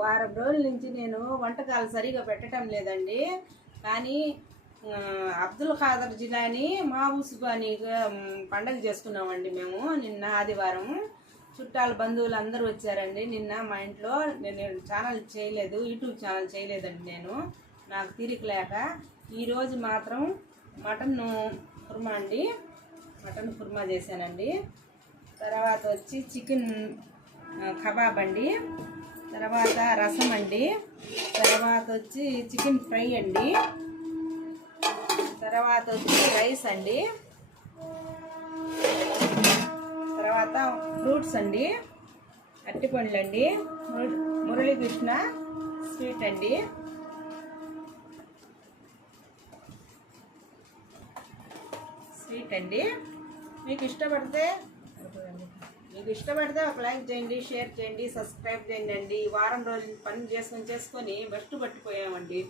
వారం రోజుల నుంచి నేను వంటకాలు సరిగా పెట్టడం లేదండి. కానీ అబ్దుల్ ఖాదర్ జిలానీ మాబూసుబాని పండగ చేసుకున్నామండి మేము నిన్న ఆదివారం. చుట్టాలు బంధువులు అందరూ వచ్చారండి నిన్న మా ఇంట్లో. నేను ఛానల్ చేయలేదు, యూట్యూబ్ ఛానల్ చేయలేదండి నేను, నాకు తీరిక లేక. ఈరోజు మాత్రం మటన్ కుర్మా అండి, మటన్ కుర్మా చేశానండి. తర్వాత వచ్చి చికెన్ కబాబ్ అండి, తర్వాత రసం అండి, తర్వాత వచ్చి చికెన్ ఫ్రై అండి, తర్వాత వచ్చి రైస్ అండి, తర్వాత ఫ్రూట్స్ అండి, అరటిపండ్లు అండి, మురళీకృష్ణ స్వీట్ అండి. మీకు ఇష్టపడితే ఒక లైక్ చేయండి, షేర్ చేయండి, సబ్స్క్రైబ్ చేయండి. వారం రోజులు పని చేసుకొని బస్టు పట్టిపోయామండి.